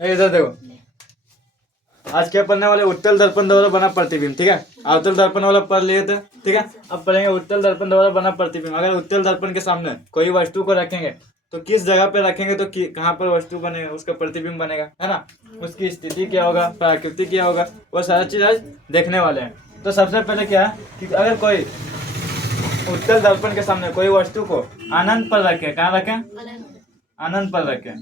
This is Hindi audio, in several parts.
इधर देखो, आज क्या पढ़ने वाले, उत्तल दर्पण द्वारा बना प्रतिबिंब। ठीक है, अवतल दर्पण वाला पढ़ लिए थे। ठीक है, अब पढ़ेंगे उत्तल दर्पण द्वारा बना प्रतिबिंब। अगर उत्तल दर्पण के सामने कोई वस्तु को रखेंगे तो किस जगह पे रखेंगे तो कहाँ पर वस्तु बनेगा, उसका प्रतिबिंब बनेगा, है ना। उसकी स्थिति क्या होगा, प्राकृति क्या होगा, वो सारा चीज आज देखने वाले हैं। तो सबसे पहले क्या है कि अगर कोई उत्तल दर्पण के सामने कोई वस्तु को अनंत पर रखे, कहाँ रखें, अनंत पर रखें।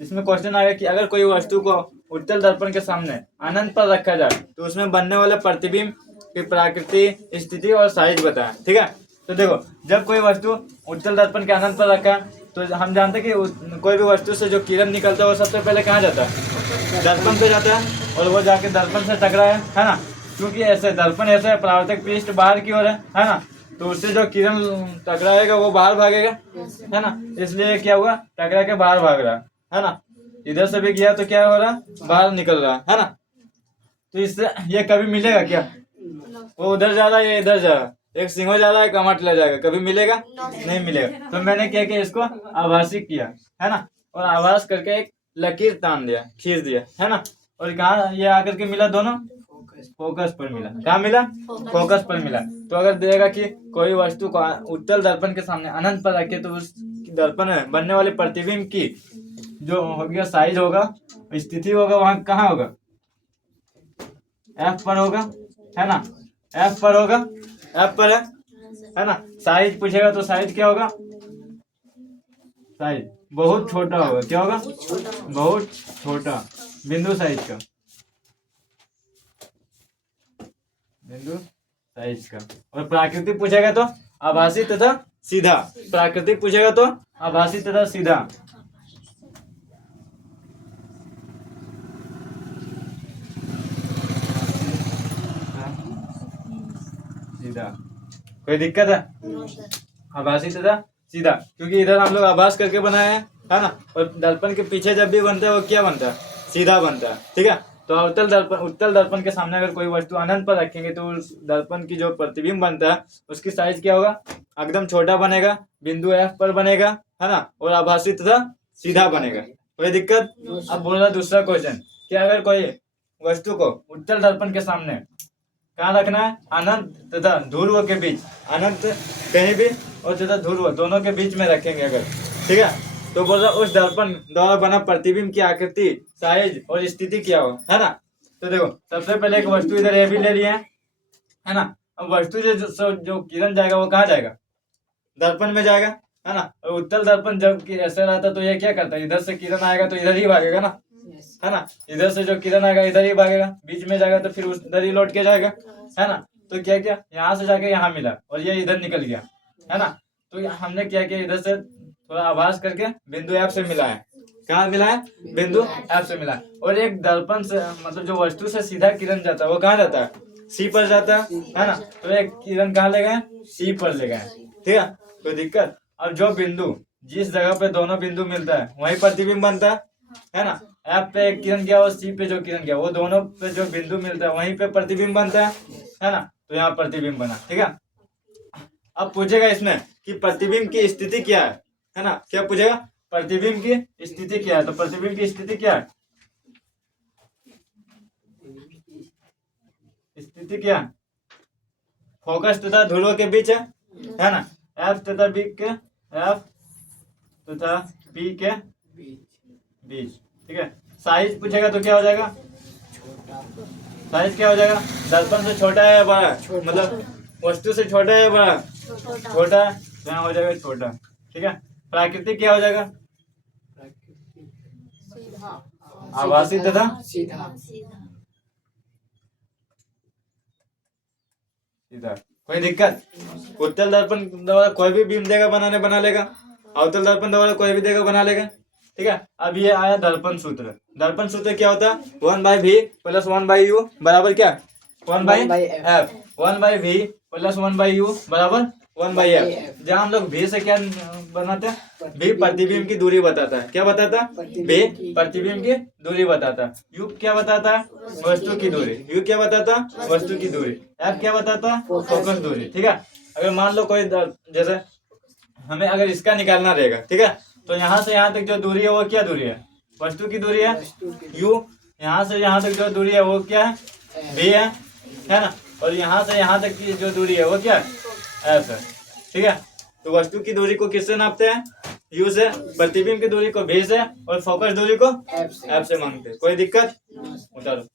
इसमें क्वेश्चन आएगा कि अगर कोई वस्तु को उत्तल दर्पण के सामने अनंत पर रखा जाए तो उसमें बनने वाले प्रतिबिंब की प्राकृति, स्थिति और साइज बताएं। ठीक है, तो देखो, जब कोई वस्तु उत्तल दर्पण के अनंत पर रखा तो हम जानते हैं कि कोई भी वस्तु से जो किरण निकलता है वो सबसे पहले कहाँ जाता है, दर्पण पे जाता है, और वो जाके दर्पण से टकरा है ना। क्योंकि ऐसे दर्पण ऐसे परावर्तक पृष्ठ बाहर की ओर है ना, तो उससे जो किरण टकराएगा वो बाहर भागेगा, है ना। इसलिए क्या हुआ, टकरा के बाहर भाग रहा है ना। इधर से भी गया तो क्या हो रहा, बाहर निकल रहा है ना। तो इससे ये कभी मिलेगा क्या, वो उधर जा रहा है या इधर जा रहा है, एक सिंह जा रहा है कमट ले जाएगा, कभी मिलेगा नहीं मिलेगा। तो मैंने क्या किया, इसको आभासी किया, है ना, और आभास करके एक लकीर तान दिया, खींच दिया, है ना। और कहाँ ये आकर के मिला, दोनों फोकस पर मिला। कहाँ मिला, फोकस पर मिला। तो अगर देगा कि कोई वस्तु को उत्तल दर्पण के सामने अनंत पर रखे तो उस दर्पण में बनने वाले प्रतिबिंब की जो हो गया साइज होगा, स्थिति होगा, वहां कहाँ होगा, एफ पर होगा, है ना, एफ पर होगा, एफ पर है ना। साइज पूछेगा तो साइज क्या होगा, साइज बहुत छोटा होगा, क्या होगा, बहुत छोटा, बिंदु साइज का, बिंदु साइज का। और प्राकृतिक पूछेगा तो आभासी तथा सीधा, प्राकृतिक पूछेगा तो आभासी तथा सीधा। सीधा, कोई दिक्कत है, आभासी तथा सीधा, क्योंकि इधर हम लोग आभास करके बनाए हैं, है ना। और दर्पण के पीछे जब भी बनता है वो क्या बनता है, सीधा बनता है। ठीक है, तो अवतल दर्पण, उत्तल दर्पण के सामने अगर कोई वस्तु अनंत पर रखेंगे तो उस दर्पण की जो प्रतिबिंब बनता है उसकी साइज क्या होगा, एकदम छोटा बनेगा, बिंदु एफ पर बनेगा, है ना, और आभासी तथा सीधा बनेगा। कोई दिक्कत। अब बोल रहा दूसरा क्वेश्चन कि अगर कोई वस्तु को उत्तल दर्पण के सामने कहाँ रखना है, अनंत तथा ध्रुव के बीच, अनंत कहीं भी और तथा ध्रुव दोनों के बीच में रखेंगे अगर, ठीक है, तो बोल रहा उस दर्पण द्वारा बना प्रतिबिंब की आकृति, साइज और स्थिति क्या हो, है ना। तो देखो, सबसे पहले एक वस्तु इधर ये भी ले लिया है ना। अब वस्तु जो किरण जाएगा वो कहाँ जाएगा, दर्पण में जाएगा, है ना। और उत्तल दर्पण जब ऐसा रहता तो ये क्या करता है, इधर से किरण आएगा तो इधर ही भागेगा ना, है ना। इधर से जो किरण आएगा इधर ही भागेगा, बीच में जाएगा तो फिर उधर ही लौट के जाएगा, है ना। तो क्या किया, यहाँ से जाके यहाँ मिला और ये इधर निकल गया, है ना। तो हमने क्या किया, इधर से थोड़ा आभास करके बिंदु एफ से मिला है। कहाँ मिला है, बिंदु एफ से मिला है। और एक दर्पण से मतलब जो वस्तु से सीधा किरण जाता है वो कहाँ जाता है, सी पर जाता है ना। तो एक किरण कहाँ ले गए, सी पर ले गए, ठीक है, कोई दिक्कत। अब जो बिंदु, जिस जगह पे दोनों बिंदु मिलता है वही प्रतिबिंब बनता है ना। एफ पे एक किरण गया और सी पे जो किरण गया, वो दोनों पे जो बिंदु मिलता है वहीं पे प्रतिबिंब बनता है ना। तो यहाँ प्रतिबिंब बना, ठीक है। अब पूछेगा इसमें कि प्रतिबिंब की स्थिति क्या है ना। क्या पूछेगा, प्रतिबिंब की स्थिति क्या है। तो प्रतिबिंब की स्थिति क्या है, स्थिति क्या है, फोकस तथा ध्रुव के बीच है ना। एफ तथा बी के, एफ तथा बी के बीच, ठीक है। साइज पूछेगा तो क्या हो जाएगा, साइज क्या हो जाएगा, दर्पण से छोटा है या बड़ा, मतलब वस्तु से छोटा है या बड़ा, छोटा, यहाँ हो जाएगा छोटा, ठीक है। प्राकृतिक क्या हो जाएगा, आभासी तथा सीधा। कोई दिक्कत। उत्तल दर्पण द्वारा कोई भी बीम देगा बनाने बना लेगा, अवतल दर्पण द्वारा कोई भी देगा बना लेगा, ठीक है। अब ये आया दर्पण सूत्र। दर्पन सूत्र क्या होता है, 1/v प्लस 1/u बराबर क्या, 1/f, 1/v प्लस 1/u बराबर 1/f। जहाँ हम लोग v से क्या बनाते हैं, v प्रतिबिंब की दूरी बताता है। क्या बताता है, v प्रतिबिंब की दूरी बताता है। u क्या बताता है, वस्तु की दूरी। u क्या बताता है, वस्तु की दूरी। f क्या बताता है, फोकस दूरी, ठीक है। अगर मान लो कोई जैसे हमें अगर इसका निकालना रहेगा, ठीक है, तो यहाँ से यहाँ तक जो दूरी है वो क्या दूरी है, वस्तु की दूरी है u, यहाँ से यहाँ तक जो दूरी है वो क्या है v है ना, और यहाँ से यहाँ तक की जो दूरी है वो क्या है f है। ठीक है, तो वस्तु की दूरी को किससे नापते हैं u से, प्रतिबिंब की दूरी को v से, और फोकस दूरी को f से मांगते हैं। कोई दिक्कत? उतारो।